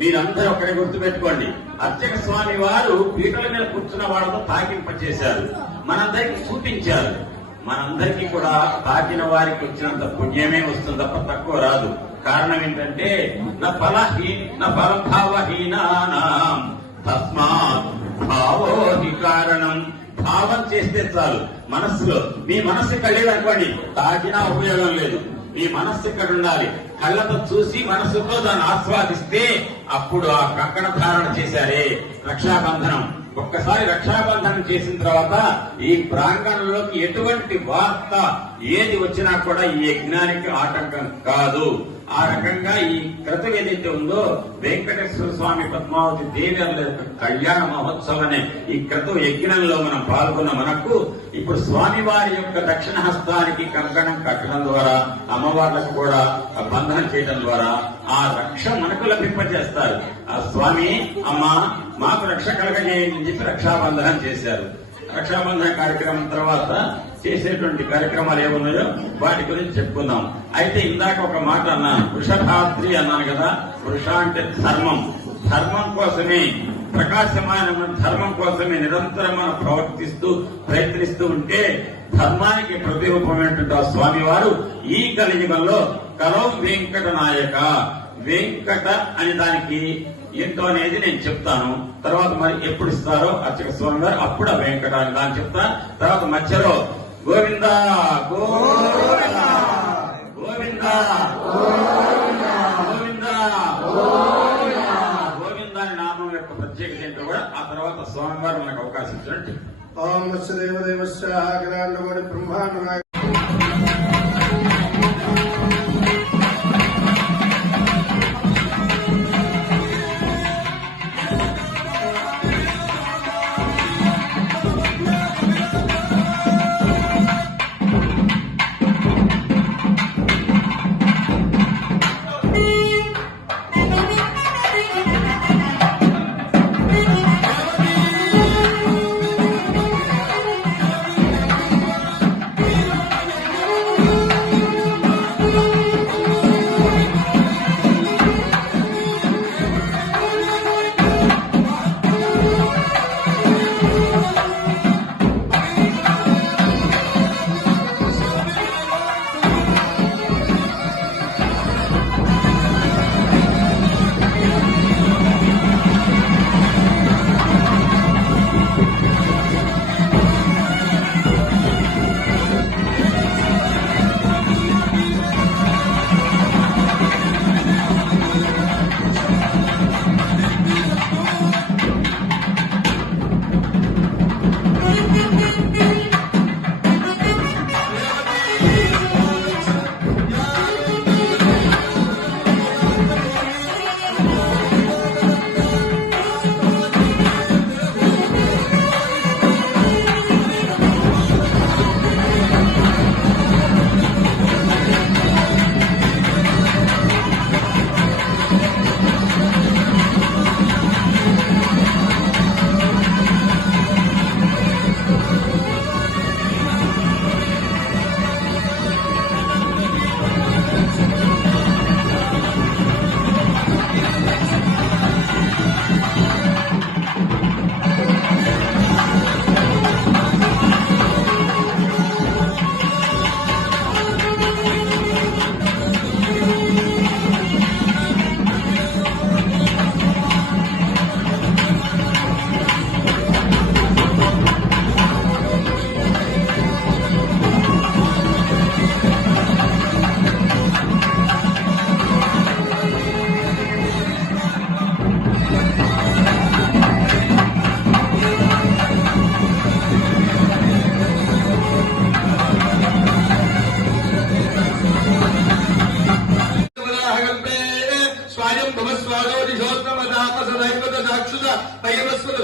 మీరందరూ ఒకటి గుర్తుపెట్టుకోండి. అర్చక స్వామి వారు పీటల మీద కూర్చున్న వాళ్ళతో తాకింపచేశారు, మనందరికీ చూపించారు. మనందరికీ కూడా తాకిన వారికి వచ్చినంత పుణ్యమే వస్తుంది తప్ప తక్కువ రాదు. కారణం ఏంటంటే నా ఫలభావహీనానాం తస్మాత్ భావోహి కారణం. భావం చేస్తే చాలు. మనస్సులో మీ మనస్సు ఇక్కడ లేదనుకోండి, తాకినా ఉపయోగం లేదు. మీ మనస్సు ఇక్కడ ఉండాలి. కళ్ళతో చూసి మనస్సుతో దాన్ని ఆస్వాదిస్తే అప్పుడు ఆ కంకణ ధారణ చేశారే రక్షాబంధనం. ఒక్కసారి రక్షాబంధనం చేసిన తర్వాత ఈ ప్రాంగణంలోకి ఎటువంటి వార్త ఏది వచ్చినా కూడా ఈ యజ్ఞానికి ఆటంకం కాదు. ఆ రకంగా ఈ క్రతువు ఏదైతే ఉందో వెంకటేశ్వర స్వామి పద్మావతి దేవి యొక్క కళ్యాణ మహోత్సవం అనే ఈ క్రతువు యజ్ఞంలో మనం పాల్గొన్న మనకు ఇప్పుడు స్వామివారి యొక్క దక్షిణ హస్తానికి కంకణం కట్టడం ద్వారా, అమ్మవార్లకు కూడా బంధనం చేయడం ద్వారా ఆ రక్ష మనకు లభింపజేస్తారు. ఆ స్వామి అమ్మ మాకు రక్ష కలగజేయండి అని చెప్పి రక్షాబంధనం చేశారు. రక్షాబంధన కార్యక్రమం తర్వాత చేసేటువంటి కార్యక్రమాలు ఏమున్నాయో వాటి గురించి చెప్పుకుందాం. అయితే ఇందాక ఒక మాట అన్నాను, వృషభాద్రి అన్నాను కదా. వృష అంటే ధర్మం. ధర్మం కోసమే, ప్రకాశమైన ధర్మం కోసమే నిరంతరం మనం ప్రయత్నిస్తూ ఉంటే ధర్మానికి ప్రతిరూపమైనటువంటి ఆ స్వామి వారు ఈ కలియుగంలో కలం వెంకట నాయక. వెంకట అని దానికి ఏంటో అనేది నేను చెప్తాను. తర్వాత మరి ఎప్పుడు ఇస్తారో అర్చక స్వామి గారు అప్పుడు ఆ వెంకట అని దాన్ని చెప్తా. తర్వాత మధ్యలో గోవింద గోవింద గోవింద గోవింద గోవింద అని నామం యొక్క ప్రత్యేకత ఏంటో కూడా ఆ తర్వాత స్వామివారు మనకు అవకాశం ఇచ్చినట్టు. ఓం దేవదేవస్య అఖిలాండకోటి బ్రహ్మాండ నాయక.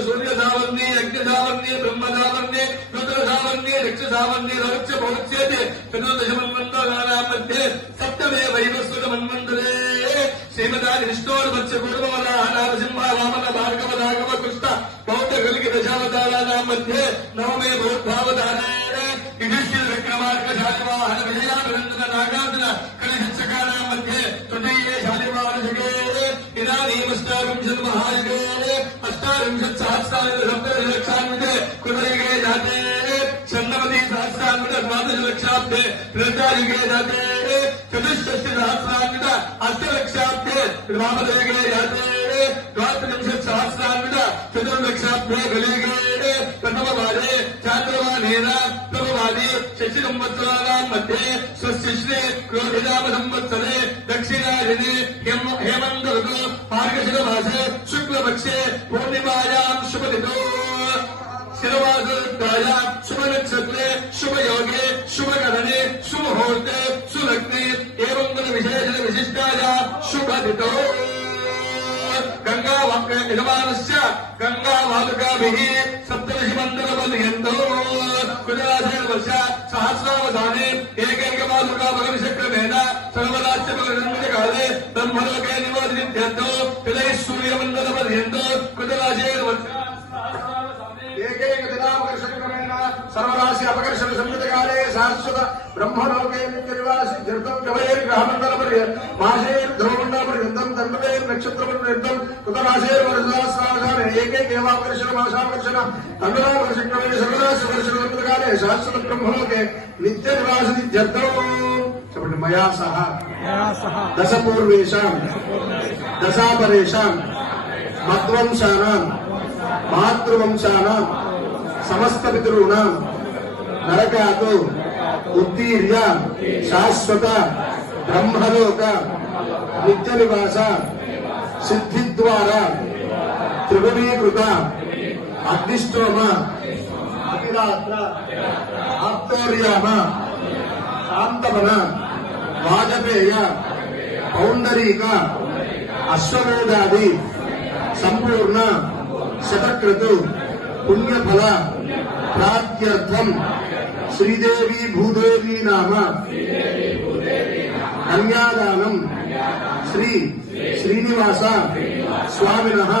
सूर्यधावन्ये यज्ञधावन्ये ब्रह्मधावन्ये रुद्रधावन्ये रक्षधावन्ये रवच्च भवच्येते चतुर्दशमन्वन्तराणां मध्ये सप्तमे वैवस्वतमन्वन्तरे श्रीमदादि विष्णोर्वच्च कुर्मवराः नारसिंह वामन भार्गव राघव कृष्ण बौद्ध कलिक दशावताराणां मध्ये नवमे बौद्धावतारे युधिष्ठिर विक्रमार्क शालिवाहन विजयानन्दन नागार्जुन कलिशकानां मध्ये तृतीये शालिवाहन जगे इदानीमस्ताव महायुगे अष्टाविंशत् सहस्रान्विते कृतयुगे जाते षण्णवति सहस्रान्वित द्वादशलक्षाब्दे त्रेतायुगे जाते चतुष्षष्टि सहस्रान्वित अष्टलक्षाब्दे द्वापरयुगे जाते द्वात्रिंशत् सहस्रान्वित चतुर्लक्षाब्दे कलियुगे प्रथमवादे चान्द्रमानेन प्रभवादि शशिसंवत्सराणां मध्ये स्वस्य श्री क्रोधिनाम संवत्सरे दक्षिणायने हेमन्त ऋतु मार्गशिरमासे शुक्लपक्षे पूर्णिमायां शुभतिथौ शिरवासरुद्धायां शुभनक्षत्रे शुभयोगे शुभकरणे सुमुहूर्ते सुलग्ने एवं विशेषण विशिष्टायां शुभतिथौ यजमानस्य गङ्गावालुकाभिः सप्तदशिमण्डलपर्यन्तौ कुजराशेर्वर्ष सहस्रावधाने एकैकवालुकाभगविषक्रमेण सर्वराज्यपरिणमितकाले ब्रह्मलोके निवासित्यर्थो पिलैः सूर्यमण्डलपर्यन्तौ कुजराशेर्वर्ष एकैकदिनामकर्षक्रमेण सर्वराशि अपकर्षण संयुतकाले शाश्वत ब्रह्मलोके नित्यनिवासित्यर्थं कवयैर्ग्रहमण्डलपर्यन्तं मासेर्ध्रुवमण्डलपर्यन्तं तन्मयैर्नक्षत्रपर्यन्तं कुतराशेर्वर्षसहस्रावधाने एकैकेवाकर्षणमासाकर्षण तण्डुलाकर्षक्रमेण सर्वराशि अपकर्षण संयुतकाले शाश्वत ब्रह्मलोके नित्यनिवासित्यर्थं చెప్పండి మయా సహా దశపూర్వేషాం దశాపరేషాం మద్వంశానాం మాతృవంశానాం సమస్త పితॄణాం నరకాతో ఉత్తీర్య శాశ్వత బ్రహ్మలోక నిత్య నివాస సిద్ధిద్వారా త్రిగుణీకృత అగ్నిష్టోమ అతిరాత్ర ఆప్తోర్యామ శాంతవన వాజపేయ పౌండరీక అశ్వమేధాది సంపూర్ణ శతక్రతు పుణ్యఫల ప్రాప్త్యర్థం శ్రీదేవి భూదేవి నామ కన్యాదానం శ్రీ శ్రీనివాస స్వామినః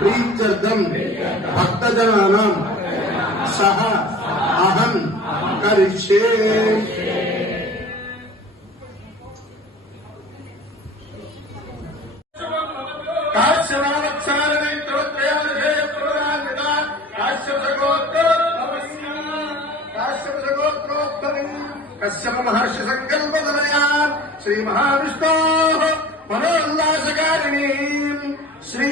ప్రీత్యర్థం భక్తజనానాం సహ అహం కరిష్యే. కశ్యప మహర్షి సంకల్పదనయా శ్రీ మహావిష్ణో మనోల్లాసకారిణీ శ్రీ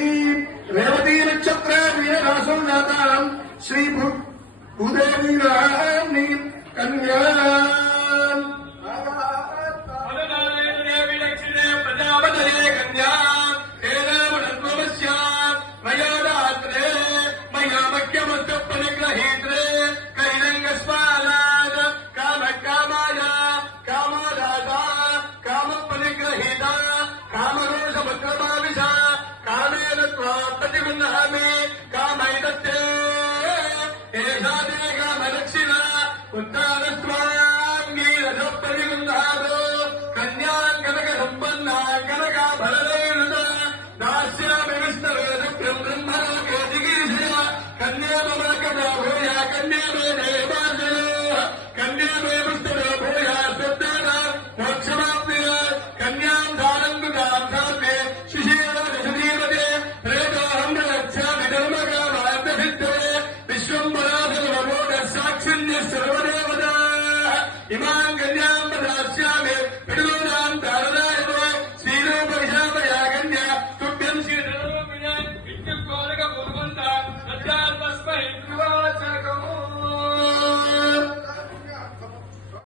రేవతీ నక్షత్ర వీరరాసో జాతాం శ్రీ భూదేవీ కన్యా उत्तर